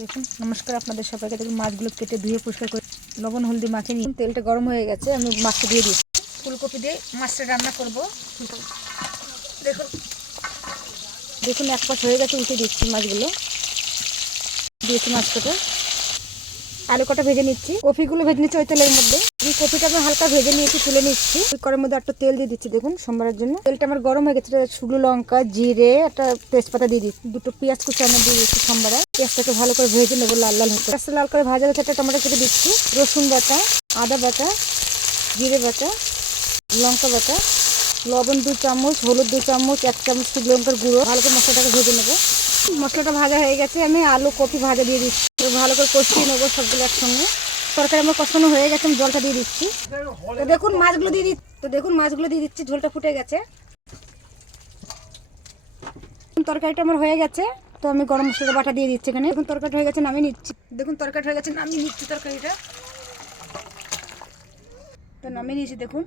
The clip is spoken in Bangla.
দেখুন, নমস্কার আপনাদের সবাইকে। দেখুন মাছগুলো কেটে ধুয়ে পরিষ্কার করে লবণ হলদি মাছে নিয়ে তেলটা গরম হয়ে গেছে। আমি মাছটা দিয়ে দিচ্ছি। ফুলকপি দিয়ে মাছটা রান্না করব। দেখুন দেখুন এক পাশ হয়ে গেছে, উল্টে দিচ্ছি মাছগুলো। দিয়েছি মাছ কটা, আলু কটা ভেজে নিচ্ছি, কপিগুলো ভেজে নিচ্ছি ওই তেলের মধ্যে। এই কপিটা আমি হালকা ভেজে নিয়েছি, তুলে নিচ্ছি। ওই কড়াইয়ের মধ্যে একটু তেল দিয়ে দিচ্ছি। দেখুন সোমবারের জন্য তেলটা আমার গরম হয়ে গেছে। শুকনো লঙ্কা, জিরে, একটা তেজপাতা দিয়ে দিচ্ছি, দুটো পেঁয়াজ কুচি আমি দিয়ে দিচ্ছি। সোমবারে পেঁয়াজটাকে ভালো করে ভেজে নেবো, লাল লাল হতে। পেঁয়াজটা লাল করে ভাজা গেছে, একটা টমেটো কেটে দিচ্ছি, রসুন বাটা, আদা বাটা, জিরে বাটা, লঙ্কা বাটা, লবণ 2 চামচ, হলুদ 2 চামচ, 1 চামচ শুকনো লঙ্কার গুঁড়ো। ভালো করে মশলাটাকে ভেজে নেবো। মশলাটা ভাজা হয়ে গেছে, আমি আলু কপি ভাজা দিয়ে দিচ্ছি। ভালো করে কষিয়ে নেবো সবগুলো একসঙ্গে। তরকারি আমার কষানো হয়ে গেছে, আমি জলটা দিয়ে দিচ্ছি। তো দেখুন মাছগুলো দিয়ে দিচ্ছি। ঝোলটা ফুটে গেছে, তরকারিটা আমার হয়ে গেছে। তো আমি গরম মশলা বাটা দিয়ে দিচ্ছি এখানে। দেখুন তরকারিটা হয়ে গেছে, নামিয়ে নিচ্ছি। তরকারিটা তো নামিয়ে নিয়েছি। দেখুন